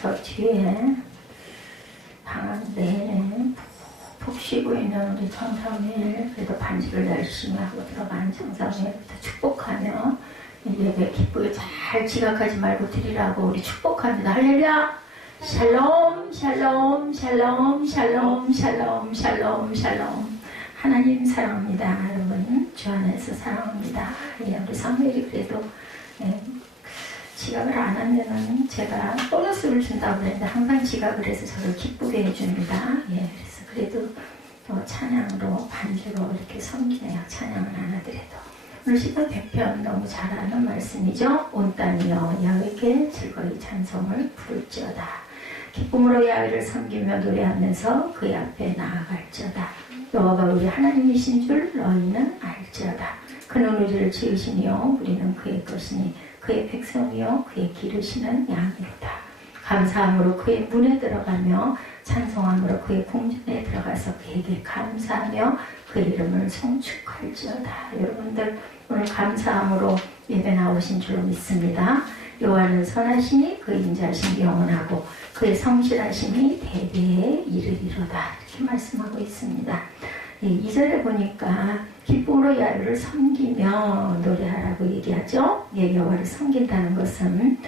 저 뒤에 방 내내 푹 쉬고 있는 우리 정성일, 그래도 반주를 열심히 하고 들어간 정성일부터 축복하며 예배 기쁘게 잘 지각하지 말고 드리라고 우리 축복합니다. 할렐루야! 샬롬 샬롬 샬롬 샬롬 샬롬 샬롬 샬롬. 하나님 사랑합니다. 여러분 주 안에서 사랑합니다. 우리 사무엘이 그래도 지각을 안 하면은 제가 보너스를 준다고 그랬는데 항상 지각을 해서 저를 기쁘게 해줍니다. 그래서 그래도 또 찬양으로 반주로 이렇게 섬기네요. 찬양은 안 하더라도. 오늘 시편 100편 너무 잘 아는 말씀이죠. 온 땅이여 야훼께 즐거이 찬송을 부를지어다. 기쁨으로 야훼를 섬기며 노래하면서 그의 앞에 나아갈지어다. 여호와가 우리 하나님이신 줄 너희는 알지어다. 그는 우리를 지으시니요 우리는 그의 것이니 그의 백성이요 그의 기르시는 양이로다. 감사함으로 그의 문에 들어가며 찬송함으로 그의 궁전에 들어가서 그에게 감사하며 그 이름을 송축할지어다. 여러분들 오늘 감사함으로 예배 나오신 줄로 믿습니다. 여호와는 선하시니 그 인자하심이 영원하고 그의 성실하심이 대대에 이르리로다. 이렇게 말씀하고 있습니다. 2절에 보니까 기쁨으로 야훼를 섬기며 노래하라고 얘기하죠. 여호와를 섬긴다는 것은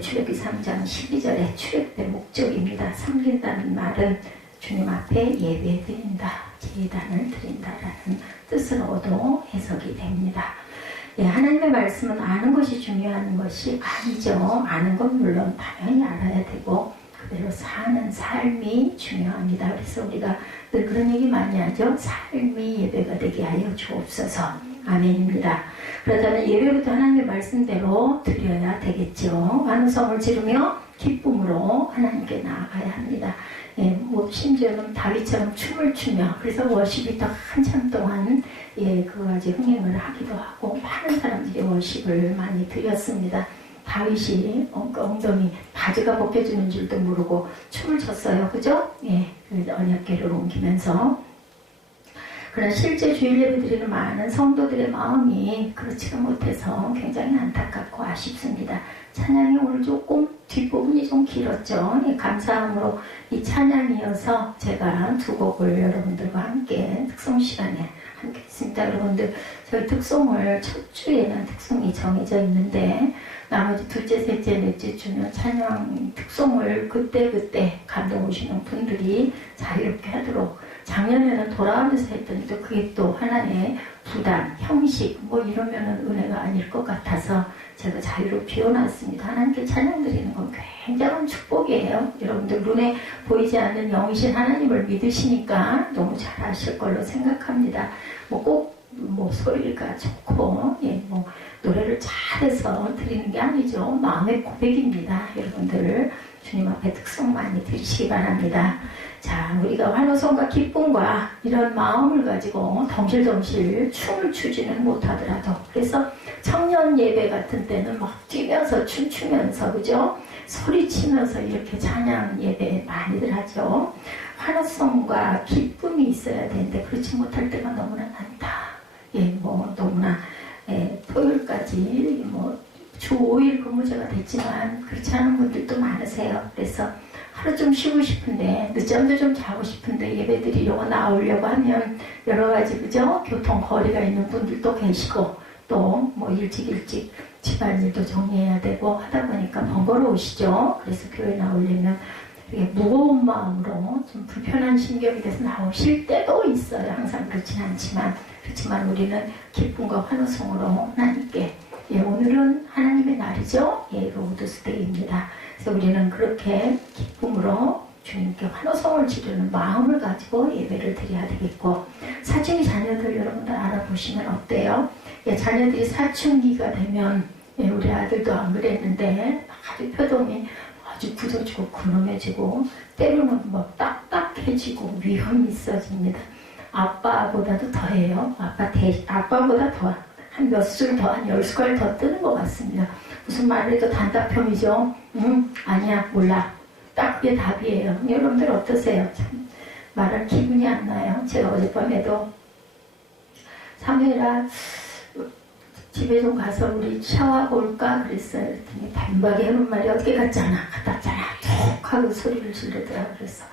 출애굽기 3장 12절에 출애굽의 목적입니다. 섬긴다는 말은 주님 앞에 예배드린다, 제단을 드린다라는 뜻으로도 해석이 됩니다. 하나님의 말씀은 아는 것이 중요한 것이 아니죠. 아는 건 물론 당연히 알아야 되고 그대로 사는 삶이 중요합니다. 그래서 우리가 늘 그런 얘기 많이 하죠. 삶이 예배가 되게 하여 주옵소서. 아멘입니다. 그렇다면 예배부터 하나님의 말씀대로 드려야 되겠죠. 완성을 지르며 기쁨으로 하나님께 나아가야 합니다. 심지어는 다윗처럼 춤을 추며 그래서 워십이 또 한참 동안 그가지 흥행을 하기도 하고 많은 사람들이 워십을 많이 드렸습니다. 다윗이 엉덩이 바지가 벗겨지는 줄도 모르고 춤을 췄어요. 그죠? 언약궤를 옮기면서. 그러나 실제 주일 예배 드리는 많은 성도들의 마음이 그렇지가 못해서 굉장히 안타깝고 아쉽습니다. 찬양이 오늘 조금 뒷부분이 좀 길었죠. 감사함으로 이 찬양이어서 제가 두 곡을 여러분들과 함께 특송 시간에 함께 했습니다. 여러분들 저희 특송을 첫 주에는 특송이 정해져 있는데 나머지 둘째, 셋째, 넷째 주는 찬양 특송을 그때그때 감동 오시는 분들이 자유롭게 하도록 작년에는 돌아가면서 했더니 또 그게 또 하나의 부담, 형식 이러면은 은혜가 아닐 것 같아서 제가 자유로 비워놨습니다. 하나님께 찬양 드리는 건 굉장한 축복이에요. 여러분들 눈에 보이지 않는 영이신 하나님을 믿으시니까 너무 잘 아실 걸로 생각합니다. 꼭 소리가 좋고 노래를 잘해서 드리는 게 아니죠. 마음의 고백입니다. 여러분들 주님 앞에 특송 많이 드리시기 바랍니다. 자, 우리가 환호성과 기쁨과 이런 마음을 가지고 덩실덩실 춤을 추지는 못하더라도 그래서 청년 예배 같은 때는 막 뛰면서 춤추면서 그죠? 소리치면서 이렇게 찬양 예배 많이들 하죠. 환호성과 기쁨이 있어야 되는데 그렇지 못할 때가 너무나 많다. 너무나 토요일까지 주 5일 근무제가 됐지만 그렇지 않은 분들도 많으세요. 그래서 하루 좀 쉬고 싶은데 늦잠도 좀 자고 싶은데 예배 드리려고 나오려고 하면 여러 가지 그죠? 교통 거리가 있는 분들도 계시고 또 일찍 집안일도 정리해야 되고 하다 보니까 번거로우시죠. 그래서 교회 나오려면 되게 무거운 마음으로 좀 불편한 심경이 돼서 나오실 때도 있어요. 항상 그렇진 않지만 그렇지만 우리는 기쁨과 환호성으로 하나님께 오늘은 하나님의 날이죠. 로드스데이입니다. 그래서 우리는 그렇게 기쁨으로 주님께 환호성을 지르는 마음을 가지고 예배를 드려야 되겠고 사춘기 자녀들 여러분들 알아보시면 어때요? 자녀들이 사춘기가 되면 우리 아들도 안 그랬는데 아주 표정이 아주 굳어지고 근엄해지고 때로는 딱딱해지고 위험이 있어집니다. 아빠보다도 더해요. 아빠보다 더 한 몇 술 더, 한 10숟갈 더 뜨는 것 같습니다. 무슨 말을 해도 단답형이죠. 아니야, 몰라. 딱 그게 답이에요. 여러분들 어떠세요? 참 말할 기분이 안 나요. 제가 어젯밤에도 사무엘아 집에 좀 가서 우리 샤워하고 올까 그랬어요. 그랬더니 단박에 하는 말이 어떻게 갔잖아. 갔다 왔잖아. 하고 소리를 지르더라고요. 그래서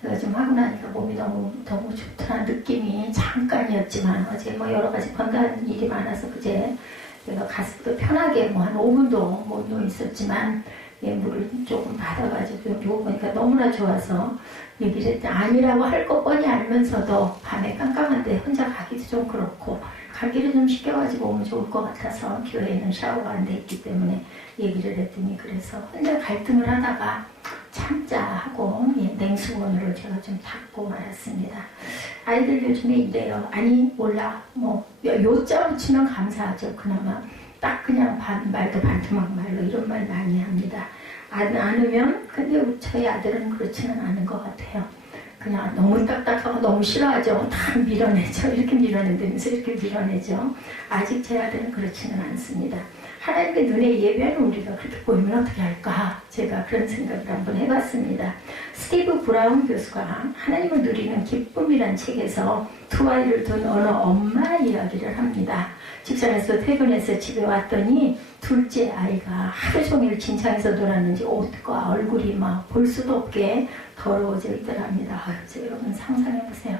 내가 좀 하고 나니까 몸이 너무 좋더라. 느낌이 잠깐이었지만 어제 뭐 여러 가지 건강한 일이 많아서 그제 내가 가슴도 편하게 뭐 한 5분도 못 누워 있었지만 물을 조금 받아가지고 누워 보니까 너무나 좋아서 얘기를 했더니 아니라고 할 거 뻔히 알면서도 밤에 깜깜한데 혼자 가기도 좀 그렇고 가기를 좀 시켜가지고 오면 좋을 것 같아서 교회에는 샤워가 안 돼 있기 때문에 얘기를 했더니 그래서 혼자 갈등을 하다가 참자 하고 냉수건으로 제가 좀 닦고 말았습니다. 아이들 요즘에 이래요. 아니 몰라 뭐 요자 붙이면 감사하죠. 그나마 딱 그냥 말도 반토막 말로 이런 말 많이 합니다. 않으면 근데 저희 아들은 그렇지는 않은 것 같아요. 그냥 너무 딱딱하고 너무 싫어하죠. 다 밀어내죠. 이렇게 밀어낸다면서 이렇게 밀어내죠. 아직 제 아들은 그렇지는 않습니다. 하나님의 눈에 예배하는 우리가 그렇게 보이면 어떻게 할까? 제가 그런 생각을 한번 해봤습니다. 스티브 브라운 교수가 하나님을 누리는 기쁨이란 책에서 두 아이를 둔 어느 엄마 이야기를 합니다. 직장에서 퇴근해서 집에 왔더니 둘째 아이가 하루 종일 진창에서 놀았는지 옷과 얼굴이 막 볼 수도 없게 더러워져 있더랍니다. 여러분 상상해보세요.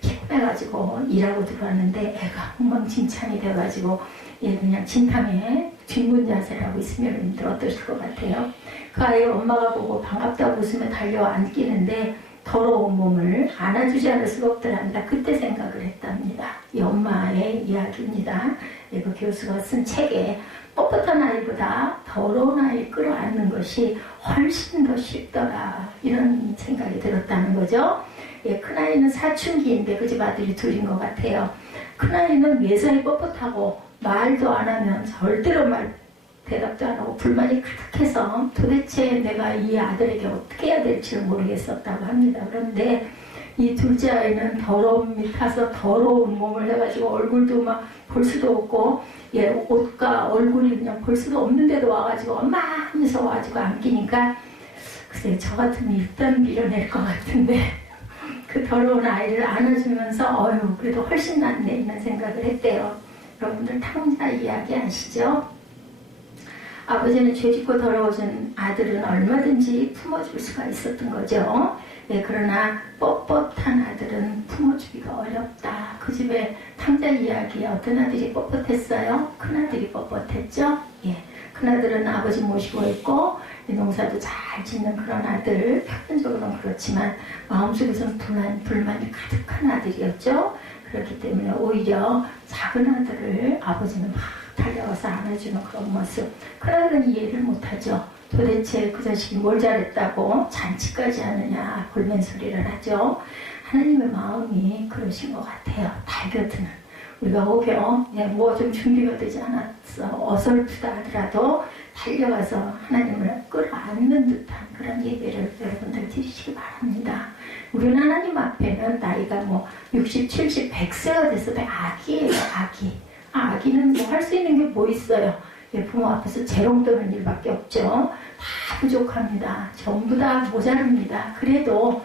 피곤해가지고 일하고 들어왔는데 애가 엉망진창이 돼가지고 그냥 진탕에 뒷문 자세를 하고 있으면 여러분들 어떠실 것 같아요? 그 아이 엄마가 보고 반갑다고 웃으며 달려 안기는데 더러운 몸을 안아주지 않을 수가 없더랍니다. 그때 생각을 했답니다. 이 엄마의 이야기입니다. 그 교수가 쓴 책에 뻣뻣한 아이보다 더러운 아이를 끌어안는 것이 훨씬 더 쉽더라 이런 생각이 들었다는 거죠. 큰아이는 사춘기인데 그 집 아들이 둘인 것 같아요. 큰아이는 매사에 뻣뻣하고 말도 안 하면 절대로 대답도 안 하고 불만이 가득해서 도대체 내가 이 아들에게 어떻게 해야 될지를 모르겠었다고 합니다. 그런데 이 둘째 아이는 더러움이 타서 더러운 몸을 해가지고 얼굴도 막 볼 수도 없고 옷과 얼굴이 그냥 볼 수도 없는데도 와가지고 엄마 하면서 와가지고 안기니까 글쎄 저 같으면 일단 밀어낼 것 같은데 그 더러운 아이를 안아주면서 그래도 훨씬 낫네 이런 생각을 했대요. 여러분들 탕자 이야기 아시죠? 아버지는 죄짓고 더러워진 아들은 얼마든지 품어줄 수가 있었던 거죠. 그러나 뻣뻣한 아들은 품어주기가 어렵다. 그 집에 탕자 이야기에 어떤 아들이 뻣뻣했어요? 큰아들이 뻣뻣했죠. 큰아들은 아버지 모시고 있고 농사도 잘 짓는 그런 아들, 표면적으로는 그렇지만 마음속에서는 불만이 가득한 아들이었죠. 그렇기 때문에 오히려 작은 아들을 아버지는 막 달려가서 안아주는 그런 모습. 큰아들은 이해를 못하죠. 도대체 그 자식이 뭘 잘했다고 잔치까지 하느냐 볼멘 소리를 하죠. 하나님의 마음이 그러신 것 같아요. 달겨드는. 우리가 오히려 뭐 좀 준비가 되지 않았어 어설프다 하더라도 달려가서 하나님을 끌어안는 듯한 그런 예배를 여러분들 드리시기 바랍니다. 우리는 하나님 앞에는 나이가 뭐 60, 70, 100세가 됐어도 아기예요. 아기. 아기는 뭐 할 수 있는 게 뭐 있어요. 부모 앞에서 재롱 떠는 일밖에 없죠. 다 부족합니다. 전부 다 모자릅니다. 그래도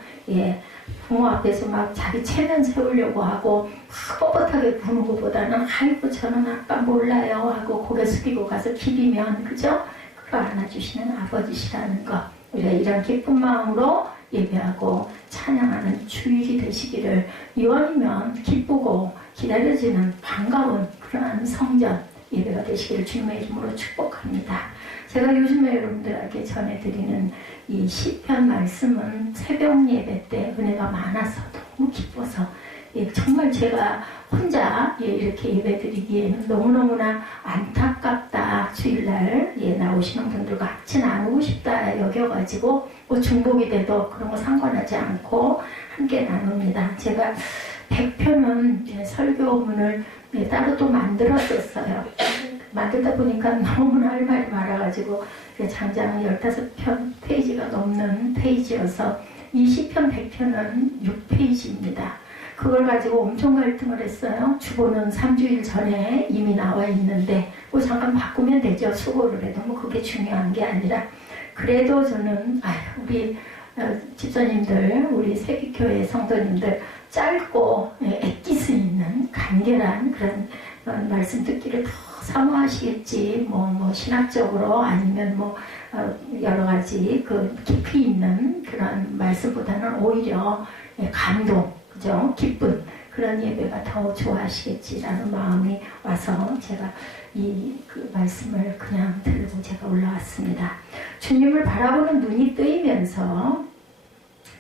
부모 앞에서 막 자기 체면 세우려고 하고 막 뻣뻣하게 구는 것보다는 아이고 저는 아빠 몰라요 하고 고개 숙이고 가서 비비면 그죠? 그거 안아주시는 아버지시라는 거. 우리가 이런 기쁜 마음으로 예배하고 찬양하는 주일이 되시기를 이왕이면 기쁘고 기다려지는 반가운 그러한 성전 예배가 되시기를 주님의 이름으로 축복합니다. 제가 요즘에 여러분들에게 전해드리는 이 시편 말씀은 새벽 예배 때 은혜가 많아서 너무 기뻐서 정말 제가 혼자 이렇게 예배드리기에는 너무너무나 안타깝다. 주일날 나오시는 분들과 같이 나누고 싶다 여겨가지고 뭐 중복이 돼도 그런 거 상관하지 않고 함께 나눕니다. 제가 100편은 설교문을 따로 또 만들었었어요. 만들다 보니까 너무나 할 말이 많아가지고 장장은 15편 페이지가 넘는 페이지여서 20편, 100편은 6페이지입니다. 그걸 가지고 엄청 갈등을 했어요. 주보는 3주일 전에 이미 나와 있는데 뭐 잠깐 바꾸면 되죠. 수고를 해도 뭐 그게 중요한 게 아니라 그래도 저는 우리 집사님들, 우리 세기교회 성도님들 짧고 액기스 있는 간결한 그런 말씀 듣기를 더 사모하시겠지. 뭐 신학적으로 아니면 여러 가지 그 깊이 있는 그런 말씀보다는 오히려 감동, 그죠? 기쁜 그런 예배가 더 좋아하시겠지라는 마음이 와서 제가 그 말씀을 그냥 들고 제가 올라왔습니다. 주님을 바라보는 눈이 뜨이면서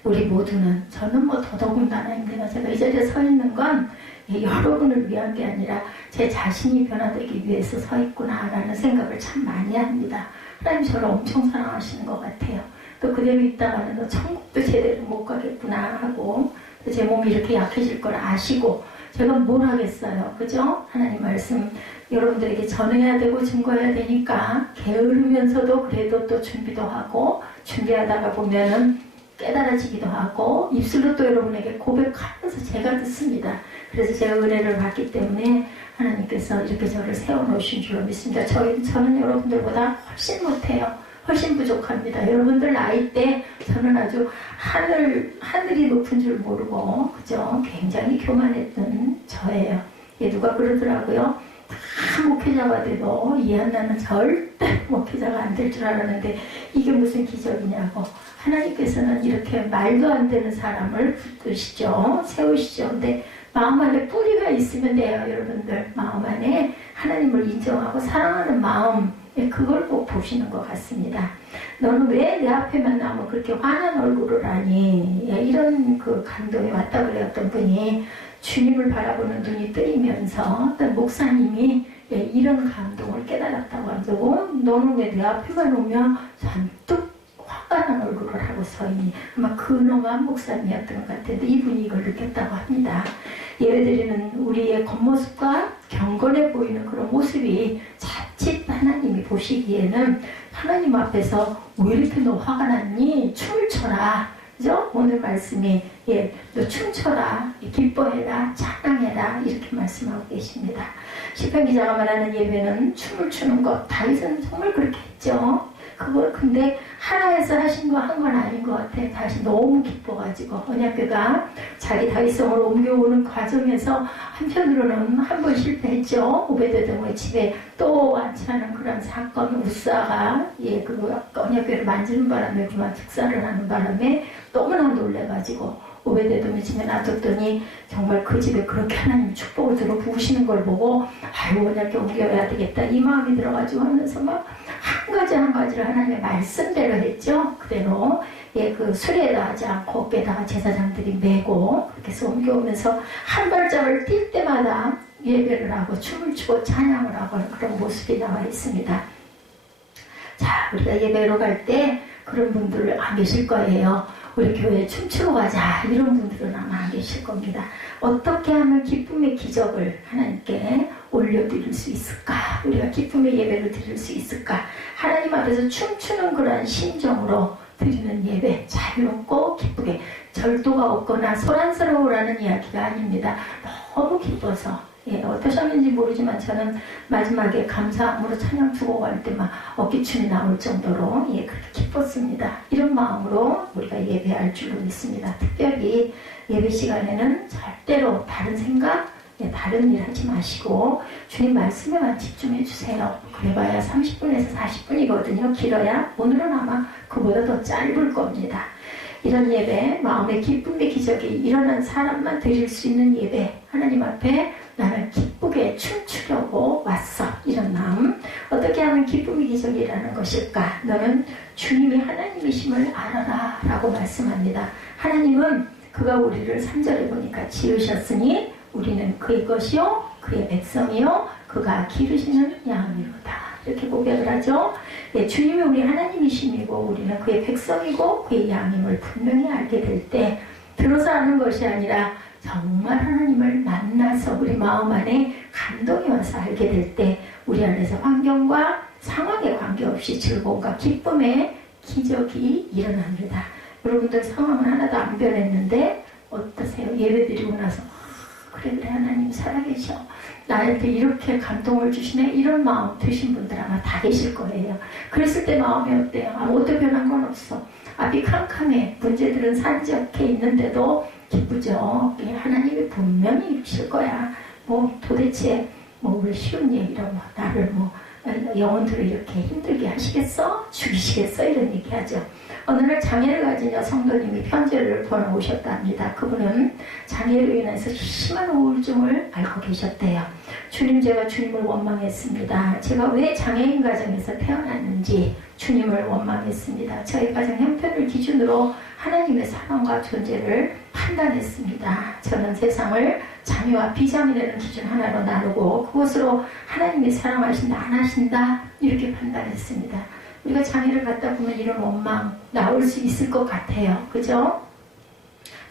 우리 모두는, 저는 더더군다나입니다. 제가 이 자리에 서 있는 건 여러분을 위한 게 아니라 제 자신이 변화되기 위해서 서 있구나라는 생각을 참 많이 합니다. 하나님 저를 엄청 사랑하시는 것 같아요. 또 그대로 있다가는 천국도 제대로 못 가겠구나 하고, 제 몸이 이렇게 약해질 걸 아시고 제가 뭘 하겠어요. 그죠? 하나님 말씀 여러분들에게 전해야 되고 증거해야 되니까 게으르면서도 그래도 또 준비도 하고, 준비하다가 보면은 깨달아지기도 하고 입술로 또 여러분에게 고백하면서 제가 듣습니다. 그래서 제가 은혜를 받기 때문에 하나님께서 이렇게 저를 세워놓으신 줄로 믿습니다. 저는 여러분들보다 훨씬 못해요. 훨씬 부족합니다. 여러분들 나이 때 저는 아주 하늘이 높은 줄 모르고, 그죠? 굉장히 교만했던 저예요. 누가 그러더라고요. 다 목회자가 돼도 이한나는 절대 목회자가 안 될 줄 알았는데 이게 무슨 기적이냐고. 하나님께서는 이렇게 말도 안 되는 사람을 붙드시죠. 세우시죠. 근데 마음 안에 뿌리가 있으면 돼요. 여러분들 마음 안에 하나님을 인정하고 사랑하는 마음, 그걸 꼭 보시는 것 같습니다. 너는 왜 내 앞에만 나오면 그렇게 환한 얼굴을 하니? 이런 그 감동이 왔다 그래요. 어떤 분이 주님을 바라보는 눈이 뜨이면서 어떤 목사님이 이런 감동을 깨달았다고 하고, 너는 왜 내 앞에만 오면 잔뜩 화가 난 얼굴을 하고 서 있니? 아마 근엄한 목사님이었던 것 같은데 이분이 이걸 느꼈다고 합니다. 예배드리는 우리의 겉모습과 경건해 보이는 그런 모습이 자칫 하나님이 보시기에는 하나님 앞에서 왜 이렇게 너 화가 났니? 춤을 춰라. 그죠? 오늘 말씀이 너 춤춰라, 기뻐해라, 찬양해라 이렇게 말씀하고 계십니다. 시편 기자가 말하는 예배는 춤을 추는 것, 다윗은 정말 그렇게 했죠. 그걸 근데 하나에서 하신 거 한 건 아닌 것 같아. 다시 너무 기뻐가지고 언약궤가 자기 다윗성으로 옮겨오는 과정에서 한편으로는 한 번 실패했죠. 오베데돔의 집에 또 완치하는 그런 사건, 우사가 그 언약궤를 만지는 바람에 그만 축사를 하는 바람에 너무나 놀래가지고 오베데돔의 집에 놔뒀더니 정말 그 집에 그렇게 하나님 축복을 들어 부으시는 걸 보고 아유 언약궤 옮겨야 되겠다 이 마음이 들어가지고 하면서 막 한 가지를 하나님의 말씀대로 했죠. 그대로 그 수레에다 하지 않고 어깨에다가 제사장들이 메고 그렇게 해서 옮겨오면서 한 발짝을 뛸 때마다 예배를 하고 춤을 추고 찬양을 하고 그런 모습이 나와 있습니다. 자, 우리가 예배로 갈 때 그런 분들 안 계실 거예요. 우리 교회에 춤추러 가자 이런 분들은 아마 안 계실 겁니다. 어떻게 하면 기쁨의 기적을 하나님께 올려드릴 수 있을까? 우리가 기쁨의 예배를 드릴 수 있을까? 하나님 앞에서 춤추는 그런 심정으로 드리는 예배, 자유롭고 기쁘게, 절도가 없거나 소란스러우라는 이야기가 아닙니다. 너무 기뻐서 어떠셨는지 모르지만 저는 마지막에 감사함으로 찬양 주고 갈 때 막 어깨춤이 나올 정도로 그렇게 기뻤습니다. 이런 마음으로 우리가 예배할 줄로 믿습니다. 특별히 예배 시간에는 절대로 다른 생각, 다른 일 하지 마시고 주님 말씀에만 집중해 주세요. 그래봐야 30분에서 40분이거든요. 길어야 오늘은 아마 그보다 더 짧을 겁니다. 이런 예배, 마음의 기쁨의 기적이 일어난 사람만 드릴 수 있는 예배, 하나님 앞에 나를 기쁘게 춤추려고 왔어. 이런 마음. 어떻게 하면 기쁨의 기적이 일어나는 것일까? 너는 주님이 하나님이심을 알아라 라고 말씀합니다. 하나님은 그가 우리를 3절에 보니까 지으셨으니 우리는 그의 것이요 그의 백성이요 그가 기르시는 양이로다. 이렇게 고백을 하죠. 주님이 우리 하나님이심이고 우리는 그의 백성이고 그의 양임을 분명히 알게 될 때 들어서 아는 것이 아니라 정말 하나님을 만나서 우리 마음 안에 감동이 와서 알게 될 때 우리 안에서 환경과 상황에 관계없이 즐거움과 기쁨의 기적이 일어납니다. 여러분들 상황은 하나도 안 변했는데 어떠세요? 예배드리고 나서 그래 하나님 살아계셔. 나한테 이렇게 감동을 주시네. 이런 마음 드신 분들 아마 다 계실 거예요. 그랬을 때 마음이 어때요? 아무것도 변한 건 없어. 앞이 캄캄해. 문제들은 산적해 있는데도 기쁘죠. 하나님이 분명히 이루실 거야. 도대체 뭐 왜 쉬운 얘기로 뭐 나를 뭐 영혼들을 이렇게 힘들게 하시겠어? 죽이시겠어? 이런 얘기하죠. 어느 날 장애를 가진 여성도님이 편지를 보내오셨다 합니다. 그분은 장애로 인해서 심한 우울증을 앓고 계셨대요. 주님, 제가 주님을 원망했습니다. 제가 왜 장애인 가정에서 태어났는지 주님을 원망했습니다. 저희 가정 형편을 기준으로 하나님의 사랑과 존재를 판단했습니다. 저는 세상을 자녀와 비자매라는 기준 하나로 나누고 그것으로 하나님이 사랑하신다 안 하신다 이렇게 판단했습니다. 우리가 장애를 갖다 보면 이런 원망 나올 수 있을 것 같아요. 그죠?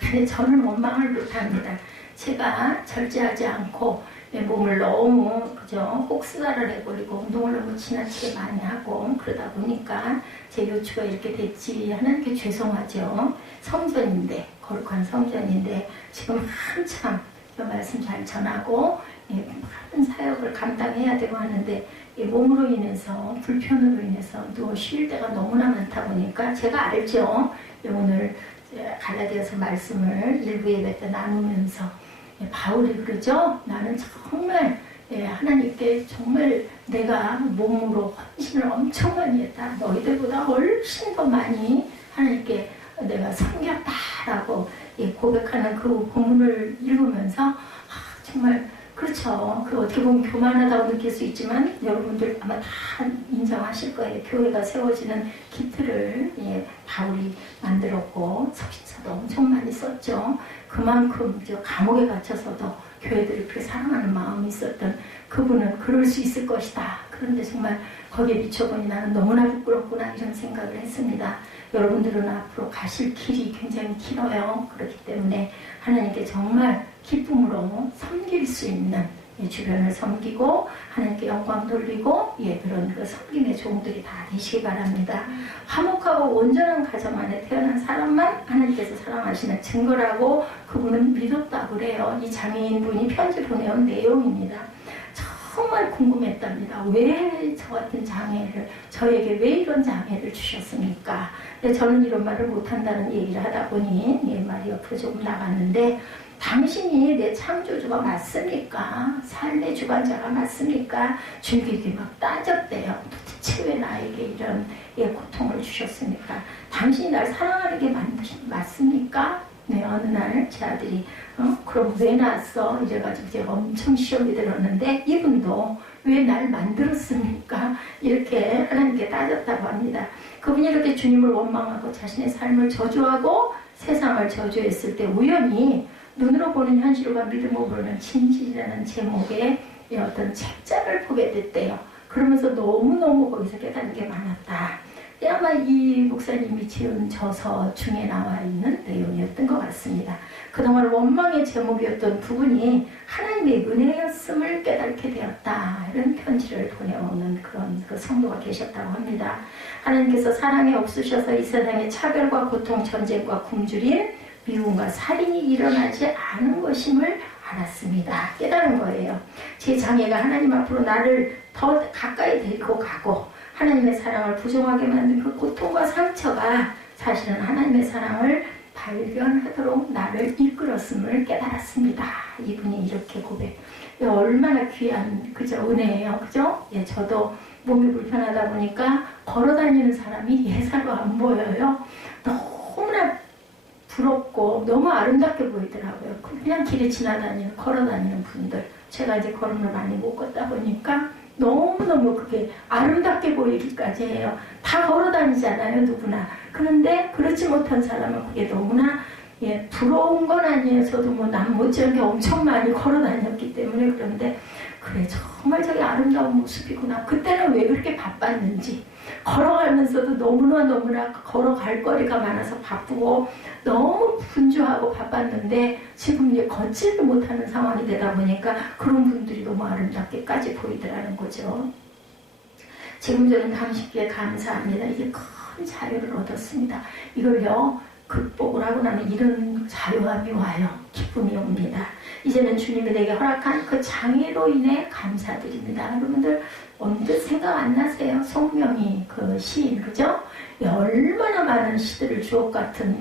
근데 저는 원망을 못합니다. 제가 절제하지 않고 내 몸을 너무 그죠? 혹스다를 해버리고 운동을 너무 지나치게 많이 하고 그러다 보니까 제 요추가 이렇게 됐지 하나님께 죄송하죠. 성전인데 거룩한 성전인데 지금 한참 말씀 잘 전하고 많은 사역을 감당해야 되고 하는데 몸으로 인해서 불편으로 인해서 누워 쉴 때가 너무나 많다 보니까 제가 알죠. 오늘 갈라디아서 말씀을 일부 예배 때 나누면서 바울이 그러죠. 나는 정말 하나님께 정말 내가 몸으로 헌신을 엄청 많이 했다. 너희들보다 훨씬 더 많이 하나님께 내가 섬겼다라고 고백하는 그 본문을 읽으면서 정말 그렇죠. 그 어떻게 보면 교만하다고 느낄 수 있지만 여러분들 아마 다 인정하실 거예요. 교회가 세워지는 기틀을 바울이 만들었고 석신서도 엄청 많이 썼죠. 그만큼 감옥에 갇혀서도 교회들을 그렇게 사랑하는 마음이 있었던 그분은 그럴 수 있을 것이다. 그런데 정말 거기에 비춰보니 나는 너무나 부끄럽구나 이런 생각을 했습니다. 여러분들은 앞으로 가실 길이 굉장히 길어요. 그렇기 때문에 하나님께 정말 기쁨으로 섬길 수 있는 주변을 섬기고 하나님께 영광 돌리고 그런 그 섬김의 종들이 다 되시기 바랍니다. 화목하고 온전한 가정 안에 태어난 사람만 하나님께서 사랑하시는 증거라고 그분은 믿었다고 그래요. 이 장애인분이 편지 보내온 내용입니다. 정말 궁금했답니다. 왜 저 같은 장애를 저에게 왜 이런 장애를 주셨습니까? 근데 저는 이런 말을 못한다는 얘기를 하다 보니 말이 옆으로 조금 나갔는데 당신이 내 창조주가 맞습니까? 삶의 주관자가 맞습니까? 줄기게 막 따졌대요. 도대체 왜 나에게 이런 고통을 주셨습니까? 당신이 날 사랑하는 게 맞습니까? 네, 어느 날 제 아들이 그럼 왜 낳았어? 이래가지고 제가 엄청 시험이 들었는데 이분도 왜 날 만들었습니까? 이렇게 하나님께 따졌다고 합니다. 그분이 이렇게 주님을 원망하고 자신의 삶을 저주하고 세상을 저주했을 때 우연히 눈으로 보는 현실과 믿음으로 보는 진실이라는 제목의 어떤 책자를 보게 됐대요. 그러면서 너무너무 거기서 깨닫는 게 많았다. 아마 이 목사님이 지은 저서 중에 나와 있는 내용이었던 것 같습니다. 그동안 원망의 제목이었던 부분이 하나님의 은혜였음을 깨닫게 되었다. 이런 편지를 보내오는 그런 그 성도가 계셨다고 합니다. 하나님께서 사랑이 없으셔서 이 세상에 차별과 고통, 전쟁과 굶주림, 미움과 살인이 일어나지 않은 것임을 알았습니다. 깨달은 거예요. 제 장애가 하나님 앞으로 나를 더 가까이 데리고 가고 하나님의 사랑을 부정하게 만든 그 고통과 상처가 사실은 하나님의 사랑을 발견하도록 나를 이끌었음을 깨달았습니다. 이분이 이렇게 고백. 얼마나 귀한 그저 은혜예요. 그죠? 저도 몸이 불편하다 보니까 걸어다니는 사람이 예사로 안 보여요. 너무나 부럽고 너무 아름답게 보이더라고요. 그냥 길에 지나다니는 걸어다니는 분들. 제가 이제 걸음을 많이 못 걷다 보니까 너무너무 그게 아름답게 보이기까지 해요. 다 걸어다니잖아요, 누구나. 그런데 그렇지 못한 사람은 그게 너무나 부러운 건 아니에요. 저도 뭐 남 못지않게 엄청 많이 걸어다녔기 때문에. 그런데 그래 정말 저게 아름다운 모습이구나. 그때는 왜 그렇게 바빴는지 걸어가면서도 너무나 걸어갈 거리가 많아서 바쁘고 너무 분주하고 바빴는데 지금 이제 걷지를 못하는 상황이 되다 보니까 그런 분들이 너무 아름답게까지 보이더라는 거죠. 지금 저는 당신께 감사합니다. 이게 큰 자유를 얻었습니다. 이걸요 극복을 하고 나면 이런 자유함이 와요. 기쁨이 옵니다. 이제는 주님이 내게 허락한 그 장애로 인해 감사드립니다. 여러분들 언뜻 생각 안 나세요? 송명희 그 시인, 그죠? 얼마나 많은 시들을 주옥 같은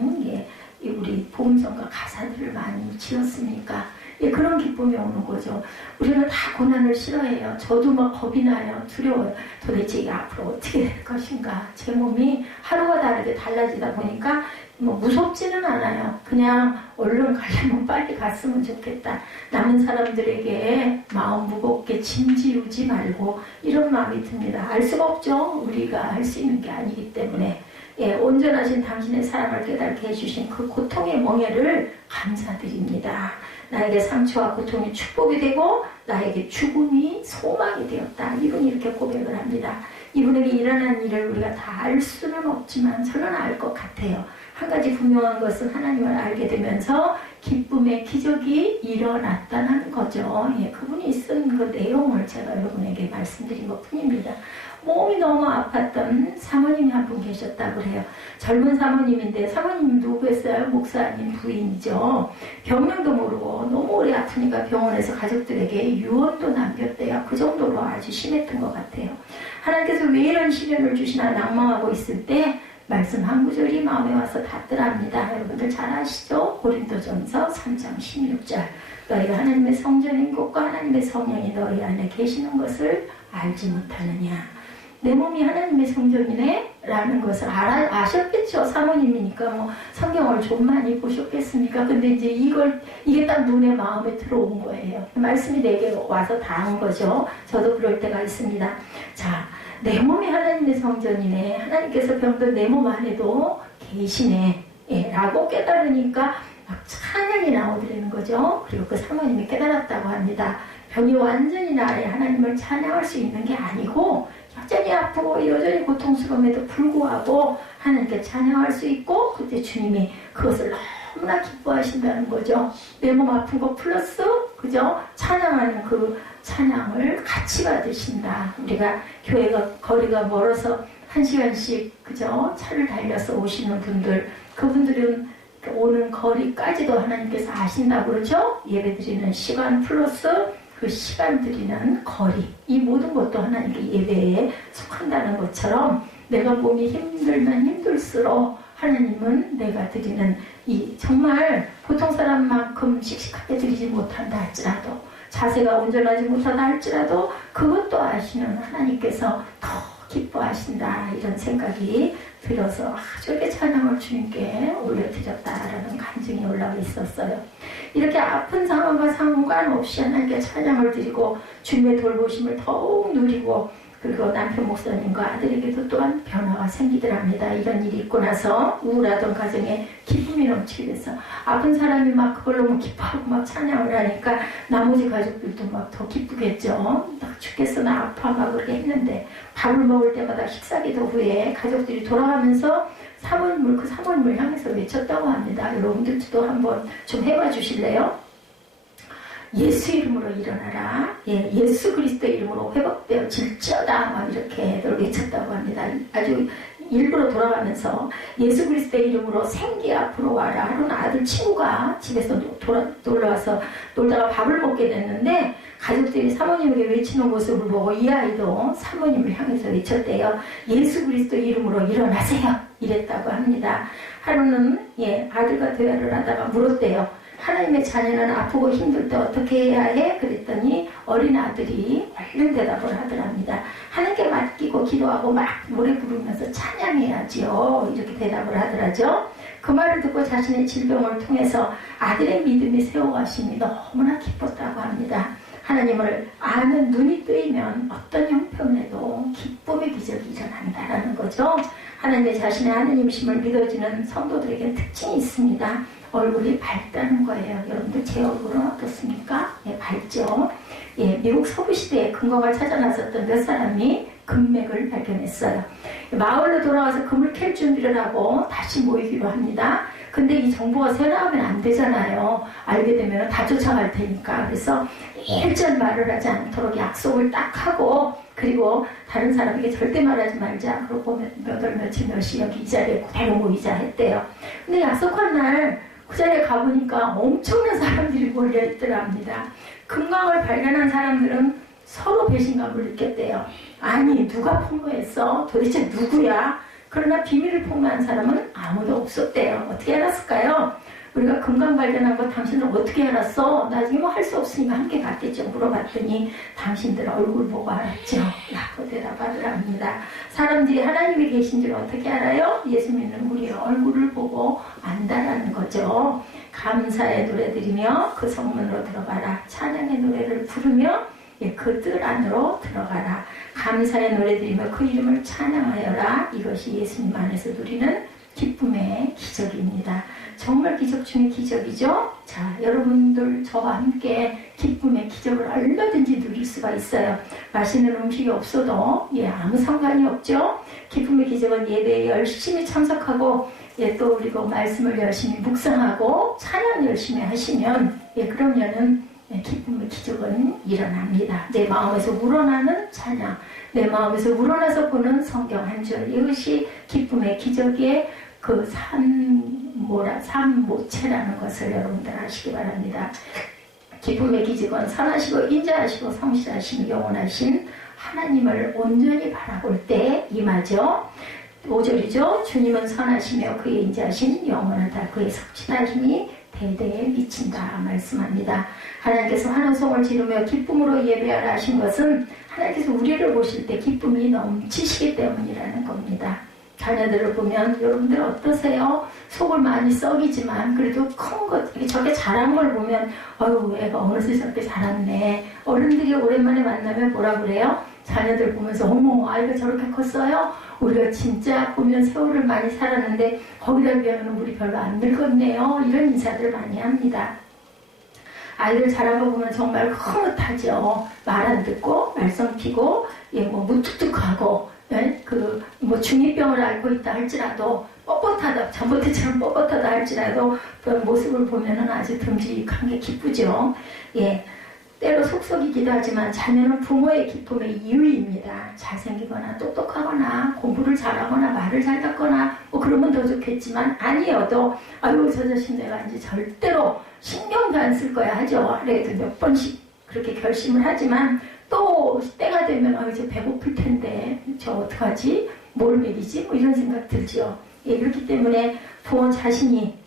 우리 복음성가 가사들을 많이 지었습니까? 예, 그런 기쁨이 오는 거죠. 우리는 다 고난을 싫어해요. 저도 막 겁이 나요. 두려워요. 도대체 이게 앞으로 어떻게 될 것인가. 제 몸이 하루가 다르게 달라지다 보니까 뭐 무섭지는 않아요. 그냥 얼른 가려면 빨리 갔으면 좋겠다. 남은 사람들에게 마음 무겁게 짐지우지 말고 이런 마음이 듭니다. 알 수가 없죠. 우리가 할 수 있는 게 아니기 때문에. 예, 온전하신 당신의 사랑을 깨닫게 해주신 그 고통의 멍에를 감사드립니다. 나에게 상처와 고통이 축복이 되고 나에게 죽음이 소망이 되었다. 이분이 이렇게 고백을 합니다. 이분에게 일어난 일을 우리가 다 알 수는 없지만 저는 알 것 같아요. 한 가지 분명한 것은 하나님을 알게 되면서 기쁨의 기적이 일어났다는 거죠. 예, 그분이 쓴 그 내용을 제가 여러분에게 말씀드린 것 뿐입니다. 몸이 너무 아팠던 사모님이 한 분 계셨다고 해요. 젊은 사모님인데 사모님 누구였어요? 목사님 부인이죠. 병명도 모르고 너무 오래 아프니까 병원에서 가족들에게 유언도 남겼대요. 그 정도로 아주 심했던 것 같아요. 하나님께서 왜 이런 시련을 주시나 낭망하고 있을 때 말씀 한 구절이 마음에 와서 닿더랍니다. 여러분들 잘 아시죠? 고린도전서 3장 16절. 너희가 하나님의 성전인 것과 하나님의 성령이 너희 안에 계시는 것을 알지 못하느냐. 내 몸이 하나님의 성전이네? 라는 것을 아셨겠죠. 사모님이니까 뭐 성경을 좀 많이 보셨겠습니까? 근데 이제 이게 딱 눈에 마음에 들어온 거예요. 말씀이 내게 와서 닿은 거죠. 저도 그럴 때가 있습니다. 자, 내 몸이 하나님의 성전이네. 하나님께서 병든 내 몸 안에도 계시네. 예, 라고 깨달으니까 막 찬양이 나오더라는 거죠. 그리고 그 사모님이 깨달았다고 합니다. 병이 완전히 나아야 하나님을 찬양할 수 있는 게 아니고 여전히 아프고 여전히 고통스러움에도 불구하고 하나님께 찬양할 수 있고 그때 주님이 그것을 너무나 기뻐하신다는 거죠. 내 몸 아픈 거 플러스 그죠? 찬양하는 그 찬양을 같이 받으신다. 우리가 교회가 거리가 멀어서 1시간씩 그죠? 차를 달려서 오시는 분들 그분들은 오는 거리까지도 하나님께서 아신다고 그러죠? 예배드리는 시간 플러스 그 시간 드리는 거리 이 모든 것도 하나님께 예배에 속한다는 것처럼 내가 몸이 힘들면 힘들수록 하나님은 내가 드리는 이 정말 보통 사람만큼 씩씩하게 드리지 못한다 할지라도 자세가 온전하지 못하다 할지라도 그것도 아시는 하나님께서 더 기뻐하신다 이런 생각이 들어서 아주 이렇게 찬양을 주님께 올려드렸다라는 간증이 올라와 있었어요. 이렇게 아픈 상황과 상관없이 하나님께 찬양을 드리고 주님의 돌보심을 더욱 누리고 그리고 남편 목사님과 아들에게도 또한 변화가 생기더랍니다. 이런 일이 있고 나서 우울하던 가정에 기쁨이 넘치게 돼서 아픈 사람이 막 그걸 너무 기뻐하고 막 찬양을 하니까 나머지 가족들도 막 더 기쁘겠죠. 나 죽겠어 나 아파 막 그렇게 했는데 밥을 먹을 때마다 식사기도 후에 가족들이 돌아가면서 그 사모님을 향해서 외쳤다고 합니다. 여러분들도 한번 좀 해봐 주실래요? 예수 이름으로 일어나라. 예, 예수 그리스도의 이름으로 회복되어 질지어다. 막 이렇게 외쳤다고 합니다. 아주 일부러 돌아가면서 예수 그리스도의 이름으로 생기 앞으로 와라. 하루는 아들 친구가 집에서 놀러와서 놀다가 밥을 먹게 됐는데 가족들이 사모님에게 외치는 모습을 보고 이 아이도 사모님을 향해서 외쳤대요. 예수 그리스도의 이름으로 일어나세요. 이랬다고 합니다. 하루는 아들과 대화를 하다가 물었대요. 하나님의 자녀는 아프고 힘들 때 어떻게 해야 해? 그랬더니 어린 아들이 얼른 대답을 하더랍니다. 하나님께 맡기고 기도하고 막 노래 부르면서 찬양해야지요. 이렇게 대답을 하더라죠. 그 말을 듣고 자신의 질병을 통해서 아들의 믿음이 세워가심이 너무나 기뻤다고 합니다. 하나님을 아는 눈이 뜨이면 어떤 형편에도 기쁨의 기적이 일어난다라는 거죠. 하나님의 자신의 하느님이심을 믿어지는 성도들에게 특징이 있습니다. 얼굴이 밝다는 거예요. 여러분들 제 얼굴은 어떻습니까? 예, 밝죠. 예, 미국 서부시대에 금광을 찾아 나섰던 몇 사람이 금맥을 발견했어요. 마을로 돌아와서 금을 캘 준비를 하고 다시 모이기로 합니다. 근데 이 정보가 새나오면 안 되잖아요. 알게 되면 다 쫓아갈 테니까. 그래서 일절 말을 하지 않도록 약속을 딱 하고 그리고 다른 사람에게 절대 말하지 말자. 그러고 몇 월 며칠 몇 시 여기 이 자리에 그대로 모이자 했대요. 근데 약속한 날 그 자리에 가보니까 엄청난 사람들이 몰려있더랍니다. 금광을 발견한 사람들은 서로 배신감을 느꼈대요. 아니 누가 폭로했어? 도대체 누구야? 그러나 비밀을 폭로한 사람은 아무도 없었대요. 어떻게 알았을까요? 우리가 금강 발견한 거 당신은 어떻게 알았어? 나중에 뭐 할 수 없으니까 함께 갔겠죠. 물어봤더니 당신들 얼굴 보고 알았죠. 라고 대답하더랍니다. 사람들이 하나님이 계신 줄 어떻게 알아요? 예수 믿는 우리의 얼굴을 보고 안다라는 거죠. 감사의 노래 드리며 그 성문으로 들어가라. 찬양의 노래를 부르며 그 뜰 안으로 들어가라. 감사의 노래 드리며 그 이름을 찬양하여라. 이것이 예수님 안에서 누리는 기쁨의 기적입니다. 정말 기적 중에 기적이죠. 자, 여러분들 저와 함께 기쁨의 기적을 얼마든지 누릴 수가 있어요. 맛있는 음식이 없어도 아무 상관이 없죠. 기쁨의 기적은 예배에 열심히 참석하고 또 그리고 말씀을 열심히 묵상하고 찬양 열심히 하시면 그러면은 기쁨의 기적은 일어납니다. 내 마음에서 우러나는 찬양, 내 마음에서 우러나서 보는 성경 한 줄, 이것이 기쁨의 기적의 그 삼모체라는 것을 여러분들 아시기 바랍니다. 기쁨의 기적은 선하시고 인자하시고 성실하신 영원하신 하나님을 온전히 바라볼 때 임하죠. 5절이죠. 주님은 선하시며 그의 인자하신 영원하다. 그의 성실하심이 대대에 미친다 말씀합니다. 하나님께서 환호성을 지르며 기쁨으로 예배하라 하신 것은 하나님께서 우리를 보실 때 기쁨이 넘치시기 때문이라는 겁니다. 자녀들을 보면 여러분들 어떠세요? 속을 많이 썩이지만 그래도 큰 것, 저렇게 자란 걸 보면 어휴 애가 어느새 저렇게 자랐네. 어른들이 오랜만에 만나면 뭐라 그래요? 자녀들 보면서 어머 아이가 저렇게 컸어요? 우리가 진짜 보면 세월을 많이 살았는데 거기다 비하면 우리 별로 안 늙었네요. 이런 인사들 많이 합니다. 아이들 자란 거 보면 정말 흐뭇하죠. 말 안 듣고 말썽 피고 무뚝뚝하고 중2병을 앓고 있다 할지라도 뻣뻣하다, 전봇대처럼 뻣뻣하다 할지라도 그런 모습을 보면은 아주 듬직한 게 기쁘죠. 때로 속썩이기도 하지만 자녀는 부모의 기쁨의 이유입니다. 잘생기거나 똑똑하거나 공부를 잘하거나 말을 잘 듣거나 그러면 더 좋겠지만 아니어도 아유 저 자식 내가 이제 절대로 신경도 안 쓸 거야 하죠. 하루에도 몇 번씩 그렇게 결심을 하지만 또 때가 되면 이제 배고플 텐데 저 어떡하지? 뭘 먹이지? 이런 생각 들죠. 그렇기 때문에 부모 자신이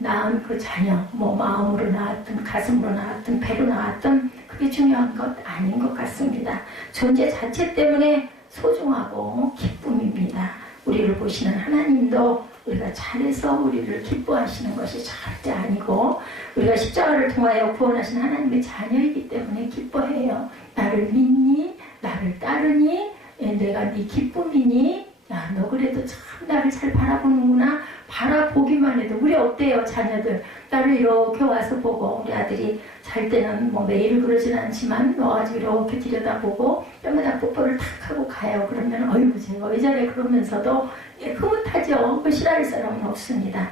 낳은 그 자녀, 마음으로 낳았든 가슴으로 낳았든 배로 낳았든 그게 중요한 것 아닌 것 같습니다. 존재 자체 때문에 소중하고 기쁨입니다. 우리를 보시는 하나님도 우리가 잘해서 우리를 기뻐하시는 것이 절대 아니고 우리가 십자가를 통하여 구원하신 하나님의 자녀이기 때문에 기뻐해요. 나를 믿니? 나를 따르니? 내가 네 기쁨이니? 야, 너 그래도 참 나를 잘 바라보는구나. 바라보기만 해도 우리 어때요? 자녀들 나를 이렇게 와서 보고 우리 아들이 잘 때는 매일 그러진 않지만 와가지고 이렇게 들여다보고 뼈마다 뽀뽀를 탁 하고 가요. 그러면 어이구 제가 왜 저래 그러면서도 흐뭇하죠. 그 싫어할 사람은 없습니다.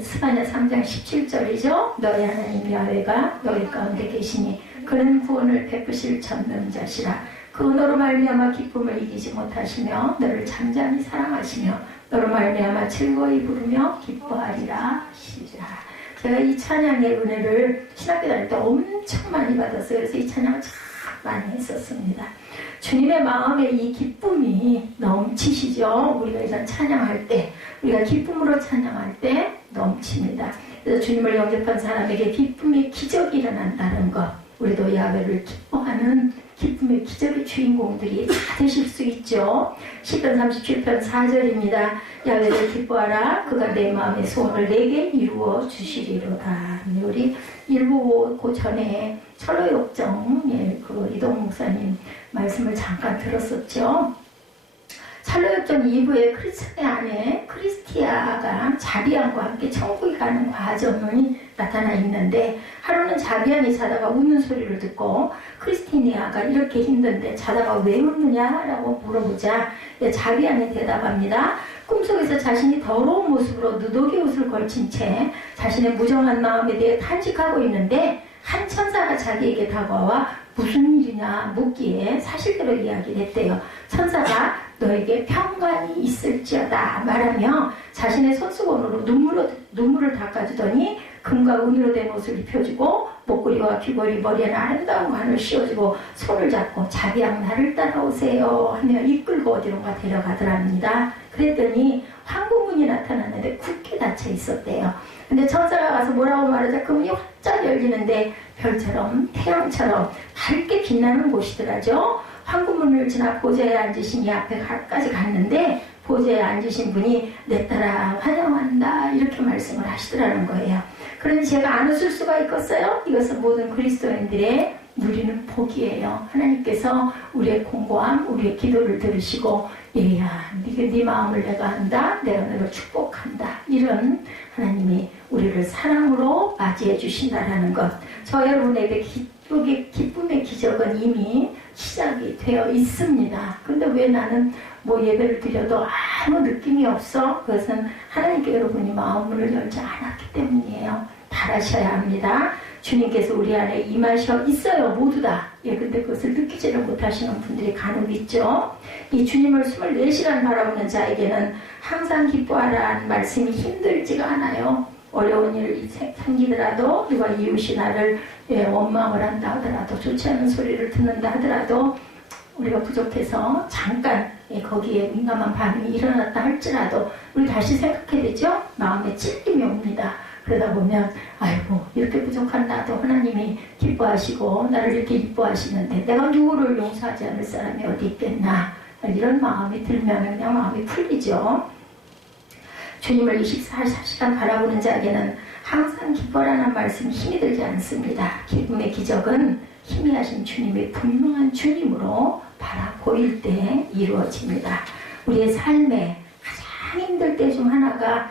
스가랴 3장 17절이죠. 너희 하나님 야훼가 너희 가운데 계시니 그는 구원을 베푸실 전능자시라. 그 너로 말미암아 기쁨을 이기지 못하시며 너를 잠잠히 사랑하시며 너로 말미암아 즐거이 부르며 기뻐하리라 하시리라. 제가 이 찬양의 은혜를 신학교 다닐 때 엄청 많이 받았어요. 그래서 이 찬양을 참 많이 했었습니다. 주님의 마음에 이 기쁨이 넘치시죠. 우리가 이런 찬양할 때 우리가 기쁨으로 찬양할 때 넘칩니다. 그래서 주님을 영접한 사람에게 기쁨의 기적이 일어난다는 것, 우리도 야훼를 기뻐하는 기쁨의 기적의 주인공들이 다 되실 수 있죠. 시편 37편 4절입니다. 야훼를 기뻐하라. 그가 내 마음의 소원을 내게 이루어 주시리로다. 우리 일부 그 전에 철로역정 그 이동 목사님 말씀을 잠깐 들었었죠. 철로역정 2부에 크리스티의 아내 크리스티아가 자비안과 함께 천국에 가는 과정이 나타나 있는데 하루는 자비안이 자다가 우는 소리를 듣고 크리스티니아가 이렇게 힘든데 자다가 왜 웃느냐라고 물어보자 자비안이 대답합니다. 꿈속에서 자신이 더러운 모습으로 누더기 옷을 걸친 채 자신의 무정한 마음에 대해 탄식하고 있는데 한 천사가 자기에게 다가와 무슨 일이냐 묻기에 사실대로 이야기를 했대요. 천사가 너에게 평강이 있을지어다 말하며 자신의 손수건으로 눈물을 닦아주더니 금과 은으로 된 옷을 입혀주고 목걸이와 귀걸이 머리에는 아름다운 관을 씌워주고 손을 잡고 자비양 나를 따라오세요 하며 이끌고 어디론가 데려가더랍니다. 그랬더니 황구문이 나타났는데 굳게 닫혀 있었대요. 근데 천사가 가서 뭐라고 말하자 그 문이 활짝 열리는데 별처럼 태양처럼 밝게 빛나는 곳이더라죠. 황구문을 지나 보좌에 앉으신 이 앞에까지 갔는데 보좌에 앉으신 분이 내 딸아 환영한다 이렇게 말씀을 하시더라는 거예요. 그런데 제가 안 웃을 수가 있겠어요? 이것은 모든 그리스도인들의 누리는 복이에요. 하나님께서 우리의 공고함, 우리의 기도를 들으시고 얘야 네 마음을 내가 안다. 내가 너를 축복한다. 이런 하나님이 우리를 사랑으로 맞이해 주신다라는 것. 저 여러분에게 기쁨의 기적은 이미 시작이 되어 있습니다. 근데 왜 나는 뭐 예배를 드려도 아무 느낌이 없어? 그것은 하나님께 여러분이 마음을 열지 않았기 때문이에요. 바라셔야 합니다. 주님께서 우리 안에 임하셔 있어요. 모두 다. 예, 근데 그것을 느끼지를 못하시는 분들이 간혹 있죠. 이 주님을 24시간 바라보는 자에게는 항상 기뻐하라는 말씀이 힘들지가 않아요. 어려운 일이 생기더라도 누가 이웃이 나를 원망을 한다 하더라도 좋지 않은 소리를 듣는다 하더라도 우리가 부족해서 잠깐 거기에 민감한 반응이 일어났다 할지라도 우리 다시 생각해야 되죠. 마음에 찔림이 옵니다. 그러다 보면 아이고 이렇게 부족한 나도 하나님이 기뻐하시고 나를 이렇게 기뻐하시는데 내가 누구를 용서하지 않을 사람이 어디 있겠나 이런 마음이 들면 그냥 마음이 풀리죠. 주님을 24시간 바라보는 자에게는 항상 기뻐라는 말씀이 힘이 들지 않습니다. 기쁨의 기적은 희미하신 주님의 분명한 주님으로 바라보일 때 이루어집니다. 우리의 삶에 가장 힘들 때 중 하나가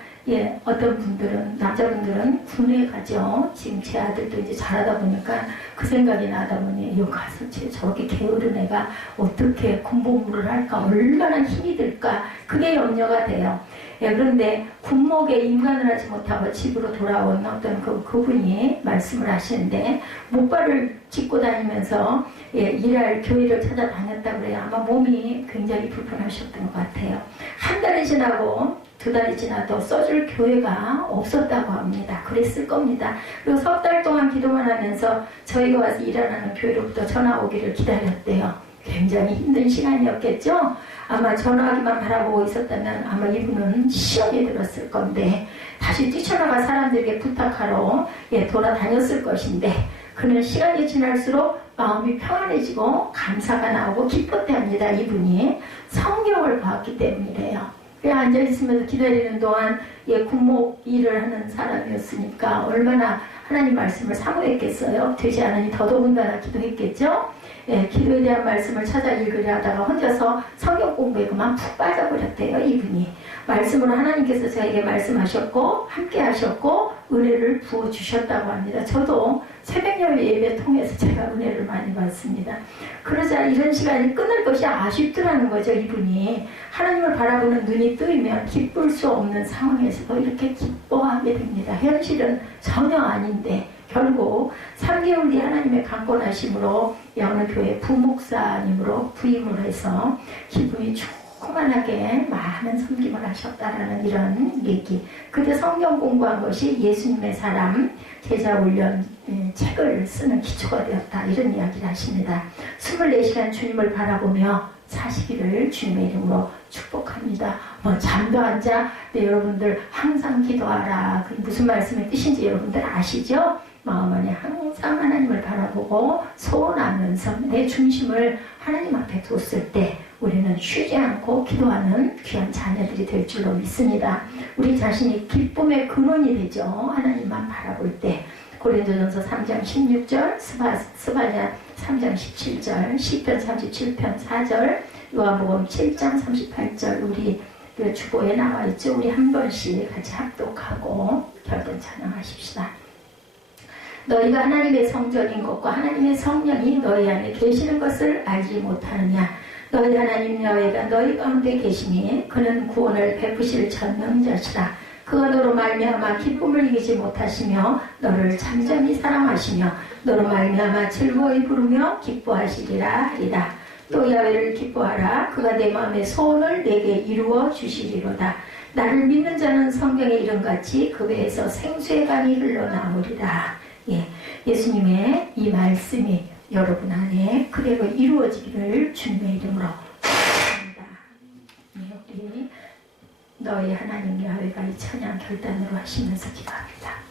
어떤 분들은 남자분들은 군에 가죠. 지금 제 아들도 이제 자라다 보니까 그 생각이 나다 보니 여기 가서 저렇게 게으른 애가 어떻게 군복무를 할까 얼마나 힘이 들까 그게 염려가 돼요. 그런데 군목에 임관을 하지 못하고 집으로 돌아온 어떤 그분이 말씀을 하시는데 목발을 짚고 다니면서 일할 교회를 찾아다녔다고 그래요. 아마 몸이 굉장히 불편하셨던 것 같아요. 한 달이 지나고 2달이 지나도 써줄 교회가 없었다고 합니다. 그랬을 겁니다. 그리고 석 달 동안 기도만 하면서 저희가 와서 일하는 교회로부터 전화 오기를 기다렸대요. 굉장히 힘든 시간이었겠죠? 아마 전화기만 바라보고 있었다면 아마 이분은 시험에 들었을 건데 다시 뛰쳐나가 사람들에게 부탁하러 돌아다녔을 것인데 그는 시간이 지날수록 마음이 평안해지고 감사가 나오고 기뻤답니다. 이분이 성경을 보았기 때문이래요. 앉아있으면서 기다리는 동안 군목 일을 하는 사람이었으니까 얼마나 하나님 말씀을 사모했겠어요. 되지 않으니 더더군다나 기도했겠죠. 기도에 대한 말씀을 찾아 읽으려 하다가 혼자서 성경 공부에 그만 푹 빠져버렸대요. 이분이 말씀으로 하나님께서 저에게 말씀하셨고 함께 하셨고 은혜를 부어주셨다고 합니다. 저도 새벽열 예배 통해서 제가 은혜를 많이 받습니다. 그러자 이런 시간이 끊을 것이 아쉽더라는 거죠. 이분이 하나님을 바라보는 눈이 뜨이면 기쁠 수 없는 상황에서도 이렇게 기뻐하게 됩니다. 현실은 전혀 아닌데 결국 3개월 뒤 하나님의 강권하심으로 어느 교회 부목사님으로 부임을 해서 기분이 충만하게 많은 섬김을 하셨다라는 이런 얘기. 그때 성경 공부한 것이 예수님의 사람 제자 훈련 책을 쓰는 기초가 되었다. 이런 이야기를 하십니다. 24시간 주님을 바라보며 사시기를 주님의 이름으로 축복합니다. 잠도 안 자. 네, 여러분들 항상 기도하라. 그게 무슨 말씀의 뜻인지 여러분들 아시죠? 마음 안에 항상 하나님을 바라보고 소원하면서 내 중심을 하나님 앞에 뒀을 때 우리는 쉬지 않고 기도하는 귀한 자녀들이 될 줄로 믿습니다. 우리 자신이 기쁨의 근원이 되죠. 하나님만 바라볼 때. 고린도전서 3장 16절, 스바냐 3장 17절, 시편 37편 4절, 요한복음 7장 38절 우리 주보에 나와 있죠. 우리 한 번씩 같이 합독하고 결단 찬양하십시다. 너희가 하나님의 성전인 것과 하나님의 성령이 너희 안에 계시는 것을 알지 못하느냐. 너희 하나님 여호와가 너희 가운데 계시니 그는 구원을 베푸실 전능자시라. 그가 너로 말미암아 기쁨을 이기지 못하시며 너를 잠잠히 사랑하시며 너로 말미암아 즐거이 부르며 기뻐하시리라 하리라. 또 야훼를 기뻐하라. 그가 내 마음의 소원을 내게 이루어 주시리로다. 나를 믿는 자는 성경의 이름같이 그 배에서 생수의 강이 흘러나오리라. 예수님의 이 말씀이 여러분 안에 그대로 이루어지기를 주님의 이름으로 축복합니다. 우리 너희 하나님 야훼가 이 찬양 결단으로 하시면서 기도합니다.